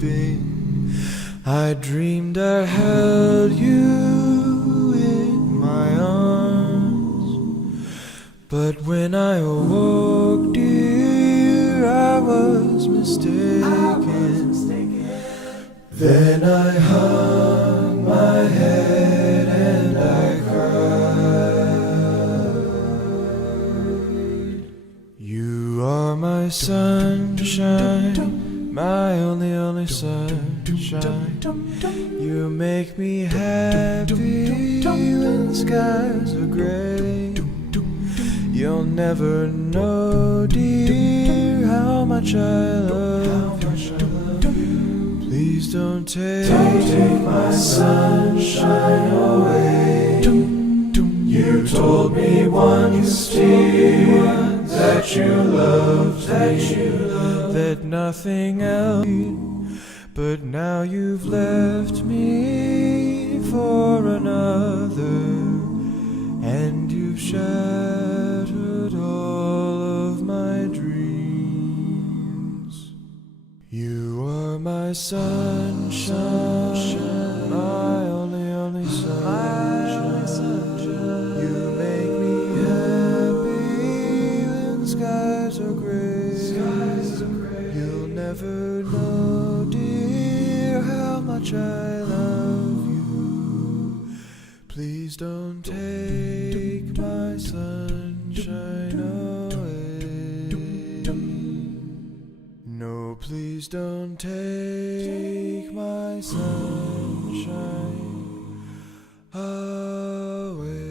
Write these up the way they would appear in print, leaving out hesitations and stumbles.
sleeping, I dreamed I held you in my arms. But when I awoke, dear, I was mistaken. Then I hung my head and I cried. You are my sunshine, my only sunshine. You make me happy when skies are gray. You'll never know, dear, how much I love you. Please don't take my sunshine away. You told me once, dear, that you loved me, that nothing else. But now you've left me for another, and you've shattered all of my dreams. You are my sunshine, my only sunshine. You make me happy when skies are gray. You'll never know, dear, how much I love you. Please don't take my sunshine away. No, please don't take my sunshine away.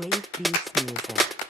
Wave Beats Music.